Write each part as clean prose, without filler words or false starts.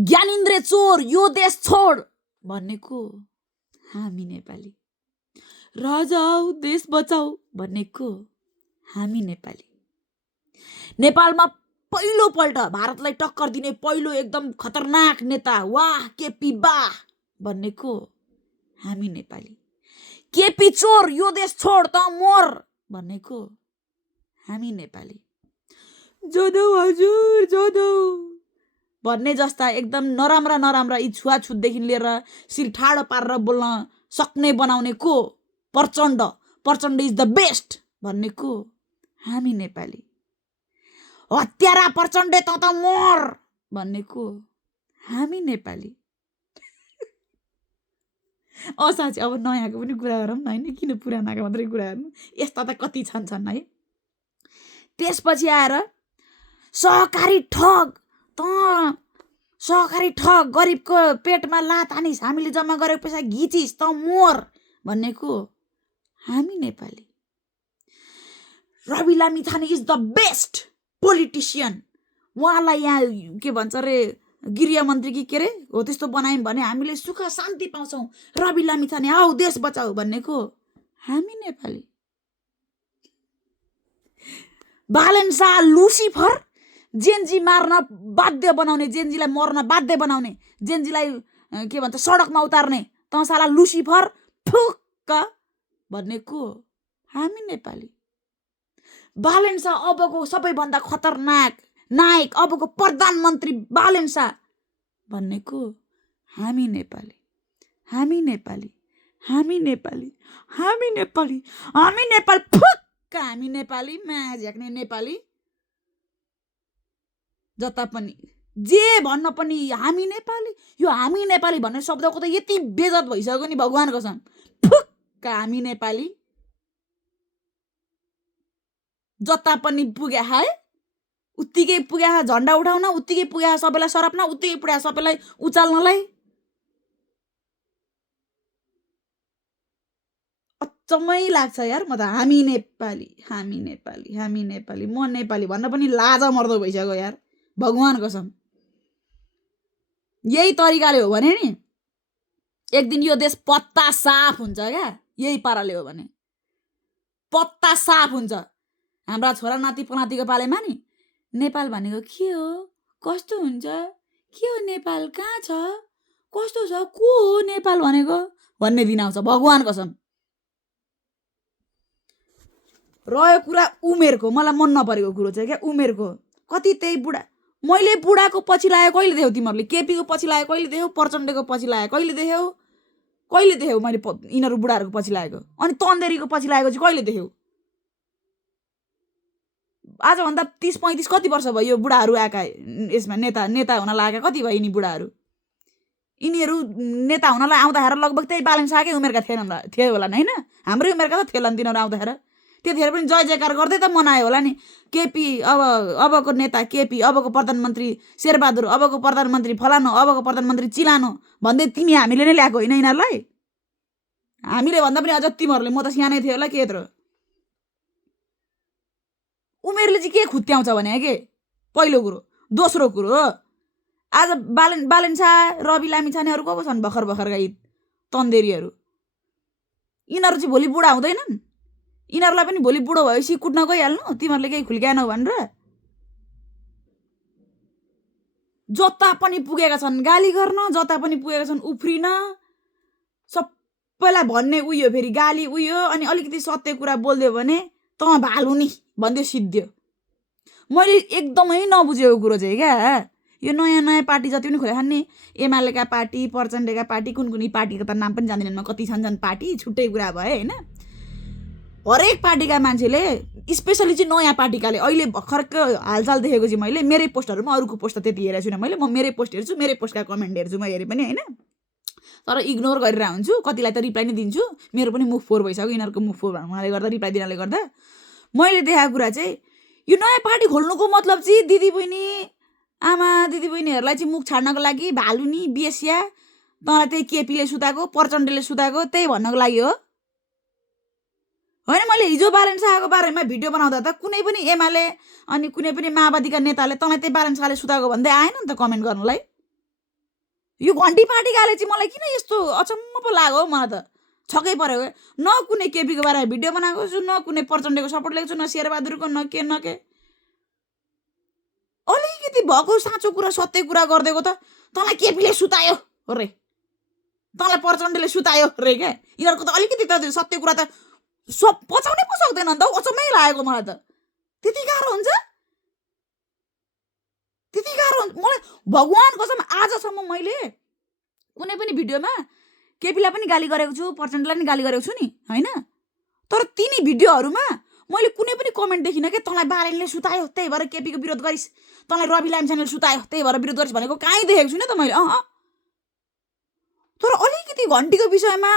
ज्ञानेन्द्र चोर यो देश छोड भन्ने को? हामी नेपाली। राजा आऊ देश बचाऊ भन्ने को? हामी नेपाली। नेपालमा पहिलोपल्ट भारतलाई टक्कर दिने पहिलो एकदम खतरनाक नेता वाह केपी वाह भन्ने को? हामी नेपाली। केपी चोर यो देश छोड त मोर भन्ने को? हामी नेपाली। जोदौ हजुर जोदौ भन्ने जस्ता एकदम नराम्रा यी छुवाछुतदेखि लिएर शिर ठाडो पारेर बोल्न सक्ने बनाउने को? प्रचण्ड इज द बेस्ट भन्ने को? हामी नेपाली। हत्यारा प्रचण्ड त मोर भन्ने को? हामी नेपाली। साँच्चै अब नयाँको पनि कुरा गरौँ न होइन, किन पुरानाको मात्रै कुरा गर्नु? यस्ता त कति छन् है। त्यसपछि आएर सहकारी ठग गरिबको पेटमा लात हानिस्, हामीले जम्मा गरेको पैसा घिचिस् त मोर भन्ने को? हामी Nepali. Rabi Lamichhane is the best politician, उहाँलाई यहाँ के भन्छ रे गृहमन्त्री कि के रे हो त्यस्तो बनायौँ भने हामीले सुख शान्ति पाउँछौँ, रवि लामिछाने आऊ देश बचाऊ भन्ने को? हामी नेपाली। बालन शाह लुसिफर, जेनजी मार्न बाध्य बनाउने, जेनजीलाई मर्न बाध्य बनाउने, जेनजीलाई के भन्छ सडकमा उतार्ने त साला लुसिफर ठुक्क भन्ने को? हामी नेपाली। बालन शाह अबको सबैभन्दा खतरनाक नायक, अबको प्रधानमन्त्री बालन शाह भन्ने को? हामी नेपाली। हामी नेपाली। हामी नेपाली। हामी नेपाली। हामी नेपाल फुक्क हामी नेपाली झ्याक्ने नेपाली। जता पनि जे भन्न पनि हामी नेपाली, यो हामी नेपाली भन्ने शब्दको त यति बेजत भइसक्यो नि भगवान कसम, फुक्क हामी नेपाली। जता पनि पुग्या है उत्तिकै पुग्या, झन्डा उठाउन उत्तिकै पुग्या, सबैलाई सरप्न उत्तिकै पुग्या, सबैलाई उचाल्नलाई। अचम्मै लाग्छ यार म त। हामी नेपाली, हामी नेपाली, हामी नेपाली, म नेपाली भन्न पनि लाज मर्दो भइसक्यो यार भगवान कसम। यही तरिकाले हो भने नि एक दिन यो देश पत्ता साफ हुन्छ क्या, यही पाराले हो भने पत्ता साफ हुन्छ। हाम्रा छोरा नाति पनातिको पालेमा नि नेपाल भनेको के हो, कस्तो हुन्छ, के हो नेपाल, कहाँ छ, कस्तो छ, को हो नेपाल भनेको भन्ने दिन आउँछ भगवान कसम। रह्यो कुरा उमेरको, मलाई मन नपरेको कुरो चाहिँ क्या उमेरको। कति त्यही बुढा, मैले बुढाको पछि लाग्यो कहिले देख्यौ तिमीहरूले? केपीको पछि लाग्यो कहिले देख्यौ? प्रचण्डको पछि लाग्यो कहिले देख्यौ? कहिले देख्यौ मैले यिनीहरू बुढाहरूको पछि लागेको? अनि तन्देरीको पछि लागेको चाहिँ कहिले देख्यौ? आजभन्दा 30-35 कति वर्ष भयो यो बुढाहरू आएका यसमा नेता हुन लागेका कति भयो यिनी बुढाहरू? यिनीहरू नेता हुनलाई आउँदाखेरि लगभग त्यही बालन शाहकै उमेरका थियो होला नि होइन? हाम्रै उमेरका त थियो होला नि तिनीहरू आउँदाखेरि। त्यतिखेर पनि जय जयकार गर्दै त मनायो होला नि। केपी अबको नेता केपी, अबको प्रधानमन्त्री शेरबहादुर, अबको प्रधानमन्त्री फलानो, अबको प्रधानमन्त्री चिलानो भन्दै तिमी हामीले नै ल्याएको होइन यिनीहरूलाई? हामीले भन्दा पनि अझ तिमीहरूले, म त सानै थियो होला के यत्रो। उमेरले चाहिँ के खुत्याउँछ भने के पहिलो कुरो। दोस्रो कुरो आज बालन शाह, रवि लामिछानेहरू को छन् भर्खरका यी तन्देरीहरू? यिनीहरू चाहिँ भोलि बुढा हुँदैनन्? यिनीहरूलाई पनि भोलि बुढो भएपछि कुट्न गइहाल्नु तिमीहरूले केही खुल्क्याएनौ भनेर? जता पनि पुगेका छन् गाली गर्न, जता पनि पुगेका छन् उफ्रिन, सबैलाई भन्ने उयो फेरि गाली उयो। अनि अलिकति सत्य कुरा बोलिदियो भने त भालु नि भन्दै सिद्धियो। मैले एकदमै नबुझेको कुरो चाहिँ क्या यो नयाँ पार्टी जति पनि खोलेछन् नि, एमालेका पार्टी, प्रचण्डका पार्टी, कुन पार्टीको त नाम पनि जान्दिनँ म, कति छन् पार्टी छुट्टै कुरा भयो होइन। हरेक पार्टीका मान्छेले स्पेसली चाहिँ नयाँ पार्टीकाले अहिले भर्खरको हालचाल देखेको चाहिँ मैले मेरै पोस्टहरूमा, अरूको पोस्ट त त्यति हेरेको छुइनँ मैले, म मेरै पोस्ट हेर्छु, मेरै पोस्टका कमेन्ट हेर्छु म हेरे पनि होइन। तर इग्नोर गरेर हुन्छु, कतिलाई त रिप्लाई नै दिन्छु। मेरो पनि मुभ फोर भइसक्यो यिनीहरूको मुभ फोर हुनाले गर्दा, रिप्लाई दिनाले गर्दा। मैले देखाएको कुरा चाहिँ यो नयाँ पार्टी खोल्नुको मतलब चाहिँ दिदीबहिनी, आमा दिदीबहिनीहरूलाई चाहिँ मुख छाड्नको लागि भालुनी बेसिया तँलाई त्यही केपीले सुताएको, प्रचण्डले सुताएको त्यही भन्नको लागि हो होइन? मैले हिजो बालन शाहको बारेमा भिडियो बनाउँदा त कुनै पनि एमाले अनि कुनै पनि माओवादीका नेताले तँलाई त्यही बालन शाहले सुताएको भन्दै आएन नि त कमेन्ट गर्नलाई। यो घन्टी पार्टी गाले चाहिँ मलाई किन यस्तो अचम्म पो लाग्यो मलाई त छक्कै पर्यो। न कुनै केपीको बारेमा भिडियो बनाएको छु, न कुनै प्रचण्डको सपोर्ट लिएको छु, न शेरबहादुरको, न के अलिकति भएको साँचो कुरा सत्य कुरा गरिदिएको त तँलाई केपीले सुतायो रे, तँलाई प्रचण्डले सुतायो रे क्या। यिनीहरूको त अलिकति त सत्य कुरा त पचाउनै पो सक्दैन नि त। अचम्मै लागेको मलाई त। त्यति गाह्रो हुन्छ मलाई भगवान कसम। आजसम्म मैले कुनै पनि भिडियोमा केपीलाई पनि गाली गरेको छु, प्रचण्डलाई पनि गाली गरेको छु नि होइन, तर तिनी भिडियोहरूमा मैले कुनै पनि कमेन्ट देखिनँ कि तँलाई बारेनले सुतायो त्यही भएर केपीको विरोध गरिस्, तँलाई रवि लामिछानेले सुतायो त्यही भएर विरोध गरिस् भनेको कहीँ देखेको छुइनँ त मैले। तर अलिकति घन्टीको विषयमा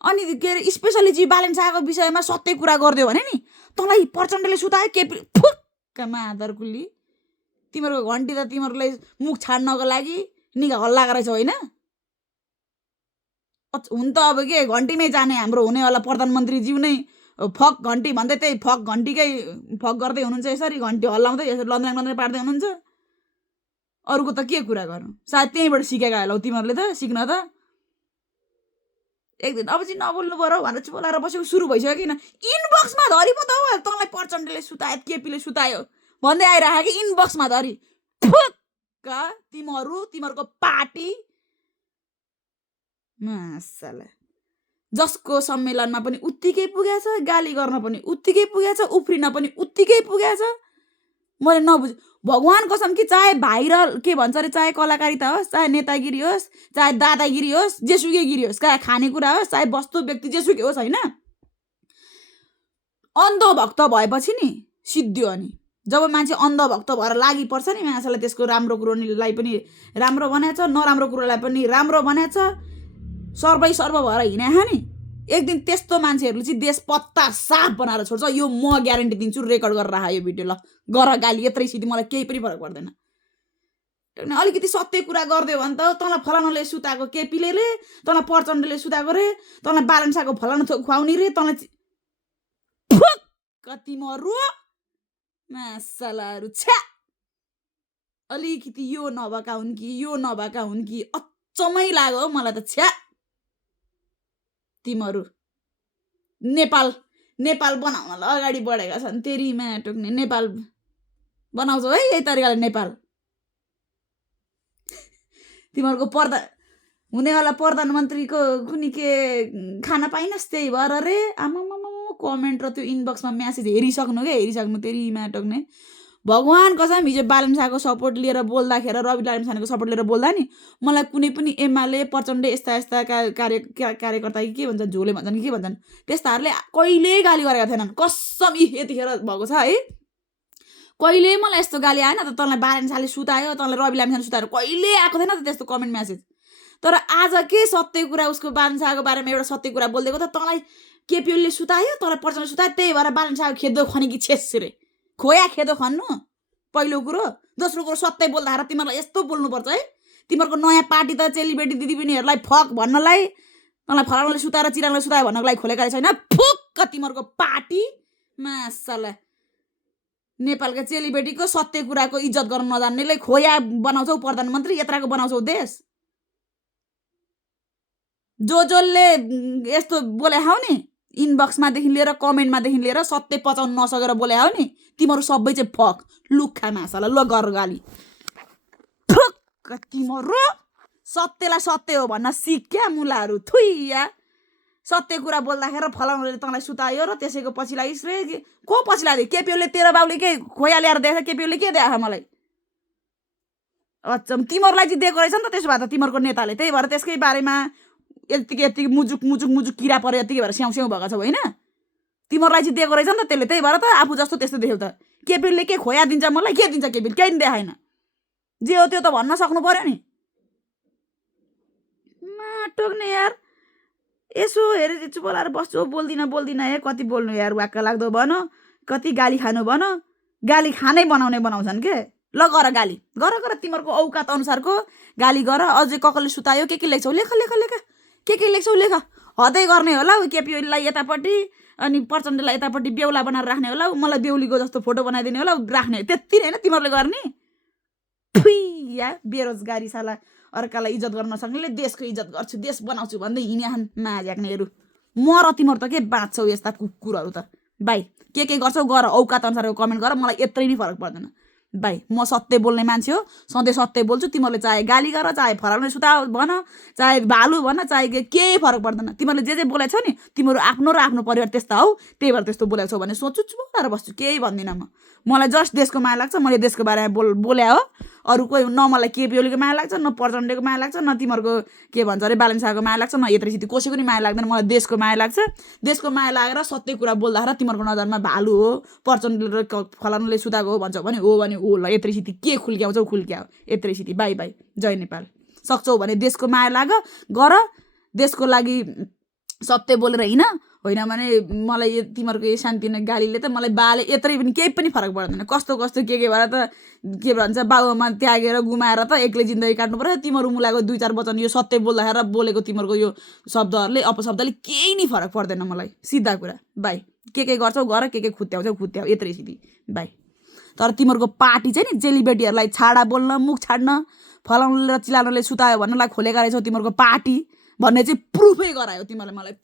अनि के अरे स्पेसली जी बालेन शाहको विषयमा सत्य कुरा गरिदियो भने नि तँलाई प्रचण्डले सुतायो केपी फुक्क मादर कुल्ली। तिमीहरूको घन्टी त तिमीहरूलाई मुख छाड्नको लागि निगा हल्ला गरेछौ होइन। हुन त अब के घन्टीमै जाने हाम्रो हुनेवाला प्रधानमन्त्रीज्यू नै फक घन्टी भन्दै त्यही फक घन्टीकै फक गर्दै हुनुहुन्छ, यसरी घन्टी हल्लाउँदै यसरी लन्द्राङ पार्दै हुनुहुन्छ। अरूको त के कुरा गर्नु, सायद त्यहीँबाट सिकेका होला तिमीहरूले त सिक्न त। एक दिन अब चाहिँ नबोल्नु पर्यो भनेर चाहिँ बोलाएर बसेको सुरु भइसक्यो किन इनबक्समा धरी पो त हो तँलाई प्रचण्डले सुतायो केपीले सुतायो भन्दै आइरहेको कि इनबक्समा धरी फुक्क तिमीहरूको पार्टी मासाला। जसको सम्मेलनमा पनि उत्तिकै पुगेछ, गाली गर्न पनि उत्तिकै पुगेछ, उफ्रिन पनि उत्तिकै पुगेछ। मैले नबुझ भगवान कसम कि चाहे भाइरल के भन्छ अरे, चाहे कलाकारिता होस्, चाहे नेतागिरी होस्, चाहे दादागिरी होस्, जेसुकै गिरी होस्, चाहे खानेकुरा होस्, चाहे वस्तु व्यक्ति जेसुकै होस् होइन, अन्धभक्त भएपछि नि सिद्धियो। अनि जब मान्छे अन्धभक्त भएर लागि पर्छ नि मान्छेलाई त्यसको राम्रो कुरोलाई पनि राम्रो बनाएछ, नराम्रो कुरोलाई पनि राम्रो बनाएछ, सर्वै सर्व भएर हिँडे नि एक दिन त्यस्तो मान्छेहरूले चाहिँ देश पत्ता साफ बनाएर छोड्छ। यो म ग्यारेन्टी दिन्छु, रेकर्ड गरेर राख यो भिडियो, ल गर गाली यत्रै सिधै, मलाई केही पनि फरक पर्दैन। अलिकति सत्य कुरा गरिदियो भने त तँलाई फलानाले सुताएको केपीले रे, तँलाई प्रचण्डले सुताएको रे, तँलाई बालन शाहको फलाना थोक खुवाउने रे, तँलाई तिमीहरू मासालाहरू छ्या अलिकति यो नभएका हुन् कि यो नभएका हुन् कि अचम्मै लाग्यो मलाई त। छ्या तिमीहरू नेपाल बनाउनलाई अगाडि बढेका छन्, तेरीमा टोक्ने नेपाल बनाउँछौ है यही तरिकाले। नेपाल तिमीहरूको हुनेवाला प्रधानमन्त्रीको कुनै के खाना पाइनस् त्यही भएर रे। आमामा कमेन्ट र त्यो इनबक्समा म्यासेज हेरिसक्नु तेरीमा टोक्ने। भगवान कसम हिजो बालन शाहको सपोर्ट लिएर बोल्दाखेरि, रवि लामिछानेको सपोर्ट लिएर बोल्दा नि मलाई कुनै पनि एमाले प्रचण्ड यस्ता कार्यकर्ता के भन्छन्, झोले भन्छन् कि के भन्छन्, त्यस्ताहरूले कहिल्यै गाली गरेका थिएनन्। कसम यतिखेर भएको छ है, कहिल्यै मलाई यस्तो गाली आएन त। तँलाई बालन शाहले सुतायो, तँलाई रवि लामिछाने सुतायो कहिल्यै आएको थिएन त त्यस्तो कमेन्ट म्यासेज। तर आज के सत्य कुरा, उसको बालन शाहको बारेमा एउटा सत्य कुरा बोलिदिएको त तँलाई केपी ओलीले सुतायो, तँलाई प्रचण्डले सुतायो त्यही भएर बालन शाहको खेद्दो खनेकी छेस रे। खोया खेदो खन्नु पहिलो कुरो। दोस्रो कुरो सत्य बोल्दाखेरि तिमीहरूलाई यस्तो बोल्नुपर्छ है। तिमीहरूको नयाँ पार्टी त चेलीबेटी दिदीबहिनीहरूलाई फक भन्नलाई, तँलाई फलानाले सुताएर चिराङले सुतायो भन्नको लागि खोलेको छैन। फुक्क तिमीहरूको पार्टी मासाला। नेपालका चेलीबेटीको सत्य कुराको इज्जत गर्न नजान्नेलाई खोया बनाउँछौ प्रधानमन्त्री, यत्राको बनाउँछौ देश। जसले यस्तो बोले हाउ नि इनबक्समादेखि लिएर कमेन्टमादेखि लिएर सत्य पचाउन नसकेर बोले हाउ नि, तिमीहरू सबै चाहिँ फक लुक्खा मासाला। ल गर गाली फुक्क तिमीहरू सत्यलाई सत्य हो भन्न सिक क्या मुलाहरू थुइया। सत्य कुरा बोल्दाखेरि फलाउनुले तँलाई सुतायो र त्यसैको पछि लागिस् रे। को पछि लाग्यो? केपी ओलीले तेरो बाउले के खोया ल्याएर दिएछ? केपी ओलीले के दिएछ मलाई? अचम तिमीहरूलाई चाहिँ दिएको रहेछ नि त त्यसो भए त तिमीहरूको नेताले। त्यही भएर त्यसकै बारेमा यतिकै मुजुक किरा पऱ्यो यतिकै भएर स्याउ भएको छ होइन। तिमीहरूलाई चाहिँ दिएको रहेछ नि त त्यसले, त्यही भएर त आफू जस्तो त्यस्तो देख्यौ त। केपीले के खोया दिन्छ मलाई? के दिन्छ केपीले? केही पनि देखाएन। जे हो त्यो त भन्न सक्नु पर्यो नि। टोक्ने यार यसो हेरेर चुप लाएर बस्छु, बोल्दिनँ हे कति बोल्नु यार, वाक्क लाग्दो भन, कति गाली खानु भन। गाली खानै बनाउँछन् के। ल गर गाली गर तिमीहरूको औकात अनुसारको गाली गर। अझै ककले सुतायो के लेख्छौ लेख के लेख्छौ लेख। हदै गर्ने होला केपी ओलीलाई यतापट्टि अनि प्रचण्डलाई यतापट्टि बेहुला बनाएर राख्ने होला, मलाई बेहुलीको जस्तो फोटो बनाइदिने होला राख्ने, त्यति नै होइन तिमीहरूले गर्ने। या बेरोजगारी साला अर्कालाई इज्जत गर्न नसक्नेले देशको इज्जत गर्छु देश बनाउँछु भन्दै हिँड्याछन् माझ्याक्नेहरू। म र तिमीहरू त के बाँच्छौ यस्ता कुकुरहरू त। भाइ के गर्छौ गर, औकात अनुसारको कमेन्ट गर, मलाई यत्रै नि फरक पर्दैन भाइ। म सत्य बोल्ने मान्छे हो, सधैँ सत्य बोल्छु। तिमीहरूले चाहे गाली गर, चाहे फराउने सुता भन, चाहे भालु भन, चाहे केही फरक पर्दैन। तिमीहरूले जे बोलेको छौ नि, तिमीहरू आफ्नो र आफ्नो परिवार त्यस्ता हौ, त्यही भएर त्यस्तो बोलेको छौ भने सोच्छु भएर बस्छु, केही भन्दिनँ म। मलाई जस्ट देशको माया लाग्छ, मैले देशको बारेमा बोले हो। अरू कोही न मलाई केपी ओलीको माया लाग्छ, न प्रचण्डको माया लाग्छ, न तिमीहरूको के भन्छ अरे बालन शाहको माया लाग्छ, न यत्रै कसैको नि माया लाग्दैन। मलाई देशको माया लाग्छ। देशको माया लागेर सत्य कुरा बोल्दाखेरि तिमीहरूको नजरमा भालु हो, प्रचण्डले फलानुले सुताएको हो भन्छौ भने हो ल, यत्रै के खुल्क्याउँछौ खुल्क्याऊ यत्रै। बाई जय नेपाल। सक्छौ भने देशको माया लाग, गर, देशको लागि सत्य बोलेर हिँड। होइन भने मलाई तिमीहरूको शान्तिने गालीले त मलाई बाले यत्रै पनि केही पनि फरक पर्दैन। कस्तो के भएर त के भन्छ बाबुआमा त्यागेर गुमाएर त एक्लै जिन्दगी काट्नु पर्यो। तिमीहरू मुलाको 2-4 वचन यो सत्य बोल्दाखेरि बोलेको तिमीहरूको यो शब्दहरूले अपशब्दले केही नि फरक पर्दैन मलाई, सिधा कुरा। बाई के गर्छौ गर, के खुत्याउँछौ खुत्याउ यत्रै बाई। तर तिमीहरूको पार्टी चाहिँ नि चेलीबेटीहरूलाई छाडा बोल्न, मुख छाड्न, फलाउनुले र चिलाउनुले सुतायो भन्नलाई खोलेका रहेछौ तिमीहरूको पार्टी भन्ने चाहिँ प्रुफै गरायो तिमीहरूले मलाई।